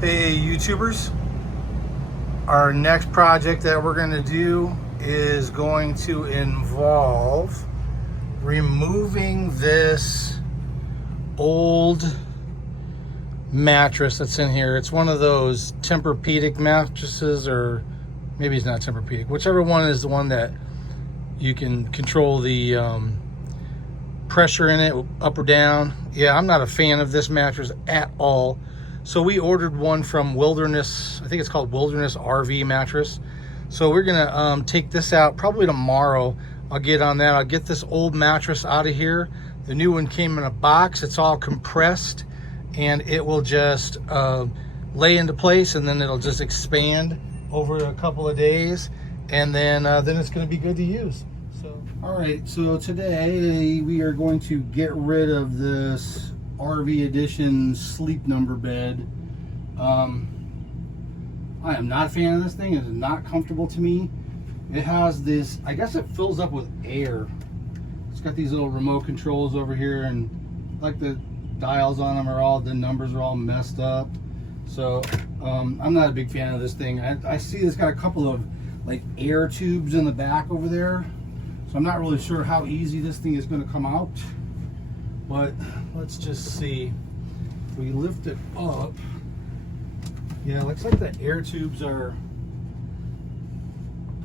Hey YouTubers, our next project that we're going to do is going to involve removing this old mattress that's in here. It's one of those Tempur-Pedic mattresses, or maybe it's not Tempur-Pedic, whichever one is the one that you can control the pressure in it up or down. Yeah, I'm not a fan of this mattress at all. So we ordered one from Wilderness. I think it's called Wilderness RV Mattress. So we're gonna take this out probably tomorrow. I'll get on that. I'll get this old mattress out of here. The new one came in a box. It's all compressed, and it will just lay into place, and then it'll just expand over a couple of days, and then it's gonna be good to use. So, all right. So today we are going to get rid of this RV Edition Sleep Number bed. I am not a fan of this thing. It is not comfortable to me. It has this, I guess it fills up with air. It's got these little remote controls over here, and like the dials on them are all, the numbers are all messed up. So I'm not a big fan of this thing. I see it's got a couple of like air tubes in the back over there. So I'm not really sure how easy this thing is going to come out. But let's just see. If we lift it up, yeah, it looks like the air tubes are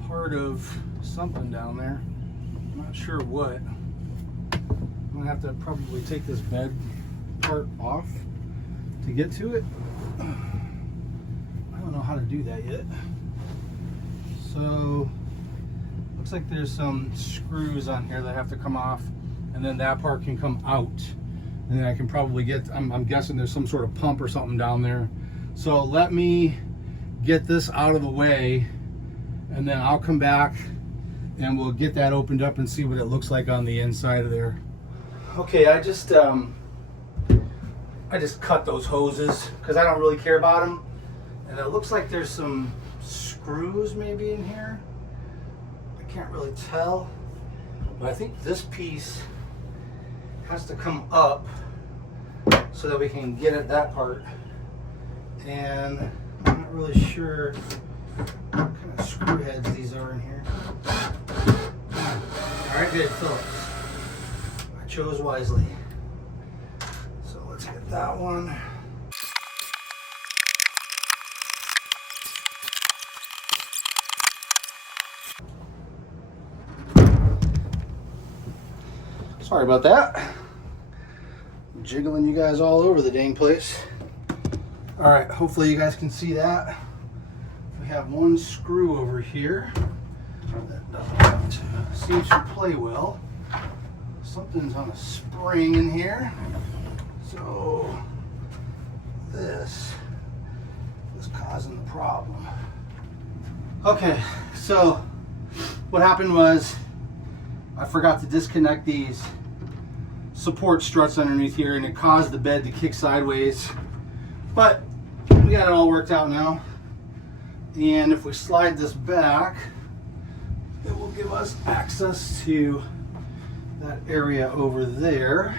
part of something down there. I'm not sure what. I'm gonna have to probably take this bed part off to get to it. I don't know how to do that yet. So looks like there's some screws on here that have to come off, and then that part can come out, and then I can probably get, I'm guessing there's some sort of pump or something down there. So let me get this out of the way, and then I'll come back and we'll get that opened up and see what it looks like on the inside of there. Okay, I just cut those hoses because I don't really care about them, and it looks like there's some screws maybe in here. I can't really tell, but I think this piece has to come up so that we can get at that part. And I'm not really sure what kind of screw heads these are in here. Alright, good, Phillips. I chose wisely. So let's get that one. Sorry about that. I'm jiggling you guys all over the dang place. All right, hopefully you guys can see that. We have one screw over here that doesn't seem to play well. Something's on a spring in here. So this is causing the problem. Okay, so what happened was I forgot to disconnect these support struts underneath here, and it caused the bed to kick sideways. But we got it all worked out now. And if we slide this back, it will give us access to that area over there.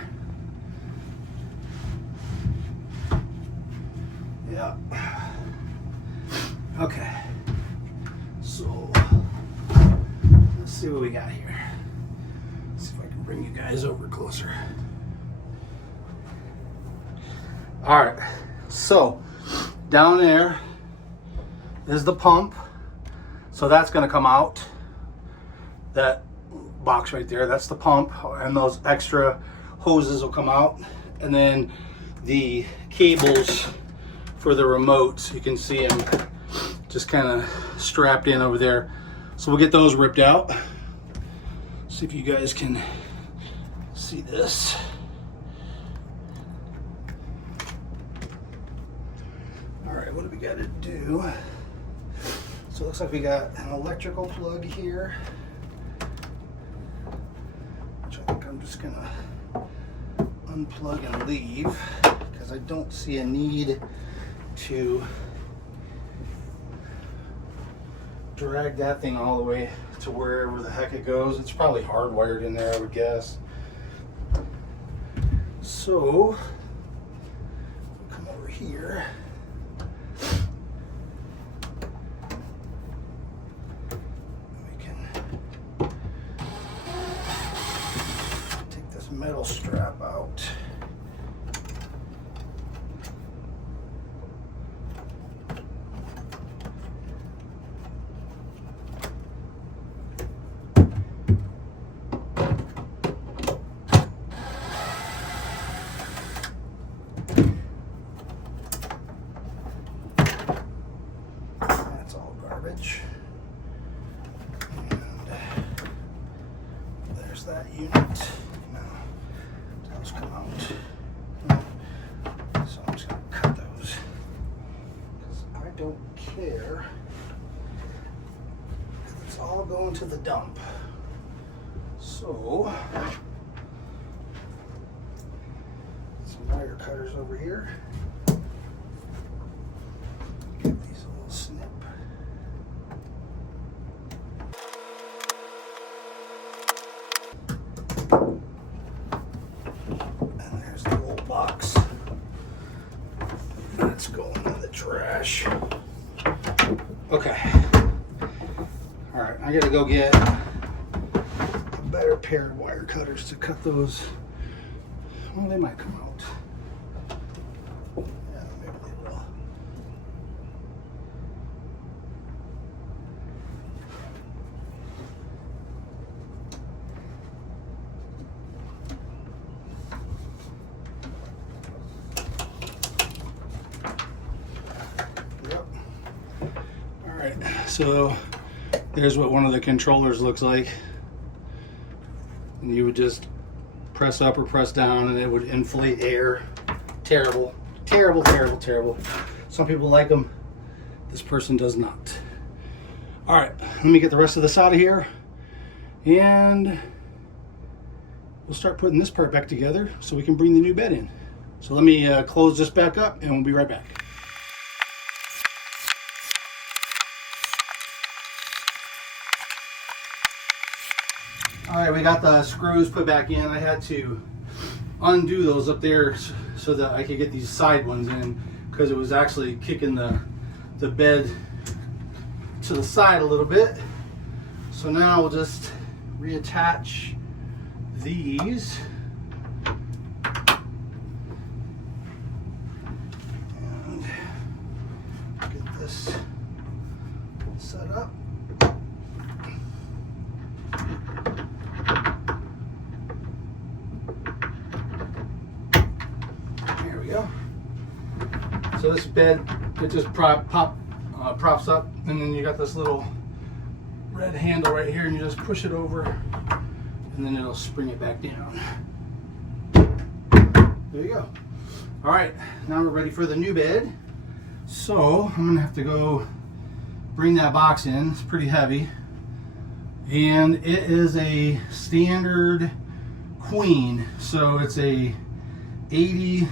Yeah. Okay. So let's see what we got here. Let's see if I can bring you guys over closer. All right. So down there is the pump. So that's going to come out. That box right there, that's the pump, and those extra hoses will come out. And then the cables for the remotes, you can see them just kind of strapped in over there. So we'll get those ripped out. See if you guys can see this. All right, what do we got to do? So it looks like we got an electrical plug here, which I think I'm just gonna unplug and leave because I don't see a need to drag that thing all the way to wherever the heck it goes. It's probably hardwired in there, I would guess. So come over here. don't care. It's all going to the dump. So, some wire cutters over here. Get these a little snip. And there's the old box. That's going in the trash. Okay. All right, I gotta go get a better pair of wire cutters to cut those. Well, they might come out. Yeah, maybe they will. Yep. All right, so there's what one of the controllers looks like. And you would just press up or press down and it would inflate air. Terrible, terrible, terrible, terrible. Some people like them. This person does not. All right, let me get the rest of this out of here and we'll start putting this part back together so we can bring the new bed in. So let me close this back up and we'll be right back. All right, we got the screws put back in. I had to undo those up there so that I could get these side ones in because it was actually kicking the bed to the side a little bit. So now we'll just reattach these. And get this set up. So this bed, it just props up, and then you got this little red handle right here, and you just push it over, and then it'll spring it back down. There you go. All right, now we're ready for the new bed. So I'm gonna have to go bring that box in. It's pretty heavy, and it is a standard queen, so it's a 80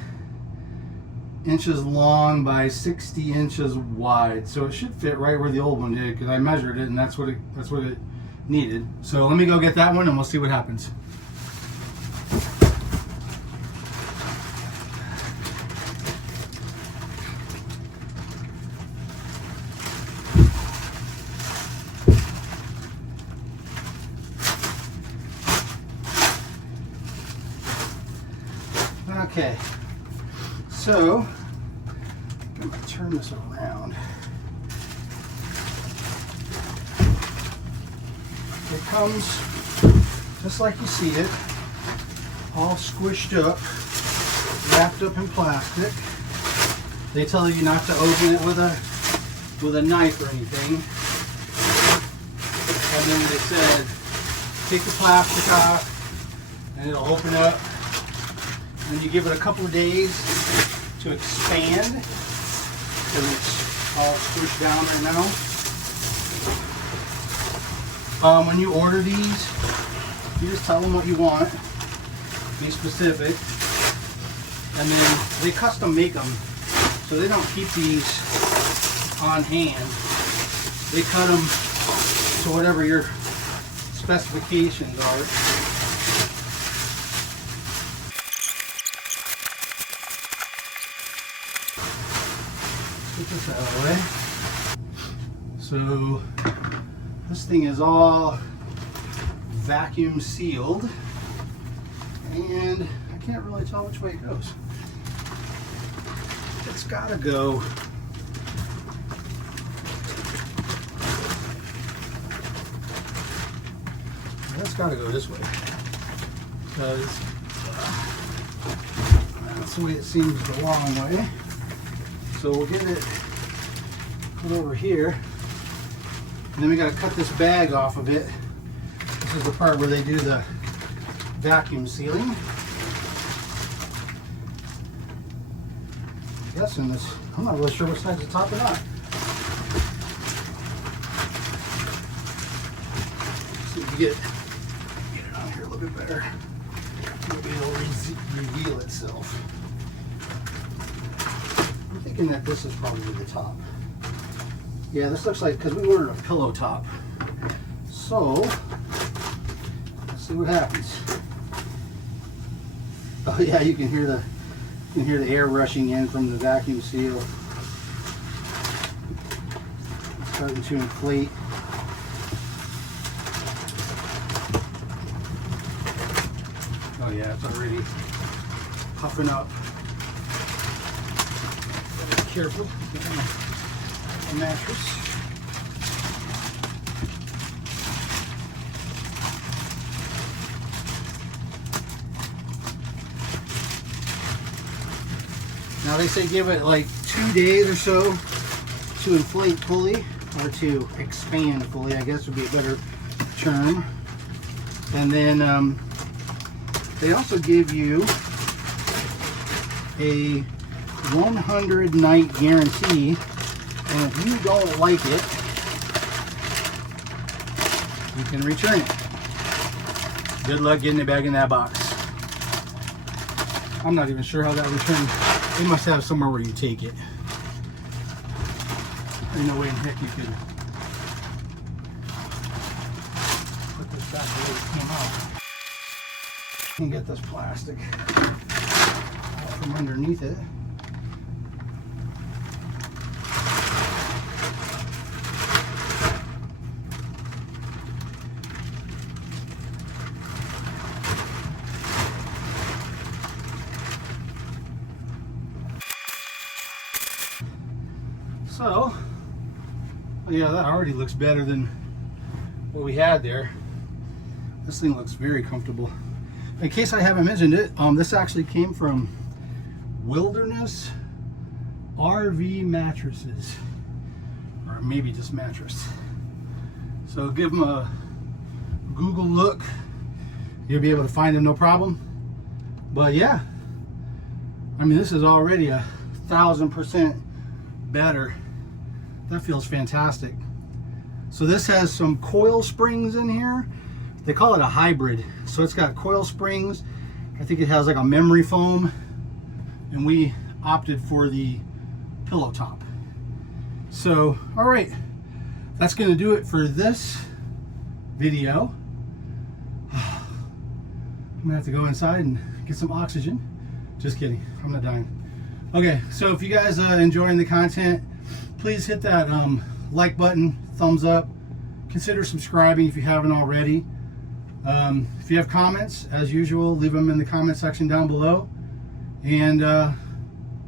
inches long by 60 inches wide, so it should fit right where the old one did because I measured it and that's what it needed. So let me go get that one and we'll see what happens. Okay, so I'm going to turn this around. It comes just like you see it, all squished up, wrapped up in plastic. They tell you not to open it with a knife or anything. And then they said, take the plastic off and it'll open up. And you give it a couple of days to expand because it's all squished down right now. When you order these, you just tell them what you want, be specific, and then they custom make them, so they don't keep these on hand. They cut them to whatever your specifications are. Get this out of the way. So this thing is all vacuum sealed and I can't really tell which way it goes. It's gotta go that's gotta go this way because that's the way it seems the long way. So we'll get it put over here, and then we got to cut this bag off of it. This is the part where they do the vacuum sealing. I'm guessing this, I'm not really sure which side's the top or not. if you get it on here a little bit better, maybe it'll reveal itself. I'm thinking that this is probably the top. Yeah, this looks like, because we ordered a pillow top. So, let's see what happens. Oh yeah, you can hear the air rushing in from the vacuum seal. It's starting to inflate. Oh yeah, it's already puffing up. Gotta be careful. Get on the mattress. Now they say give it like 2 days or so to inflate fully, or to expand fully, I guess would be a better term. And then they also give you a 100 night guarantee, and if you don't like it, you can return it. Good luck getting it back in that box. I'm not even sure how that returns. They must have somewhere where you take it. There's no way in heck you could put this back the way it came out. And get this plastic out from underneath it. So, yeah, that already looks better than what we had there. This thing looks very comfortable. In case I haven't mentioned it, this actually came from Wilderness RV Mattresses, or maybe just Mattress. So give them a Google look. You'll be able to find them no problem. But yeah, I mean, this is already 1000% better. That feels fantastic. So this has some coil springs in here. They call it a hybrid. So it's got coil springs. I think it has like a memory foam, and we opted for the pillow top. So, all right, that's gonna do it for this video. I'm gonna have to go inside and get some oxygen. Just kidding, I'm not dying. Okay, so if you guys are enjoying the content, please hit that like button, thumbs up. Consider subscribing if you haven't already. If you have comments, as usual, leave them in the comment section down below. And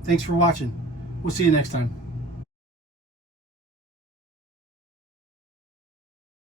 thanks for watching. We'll see you next time.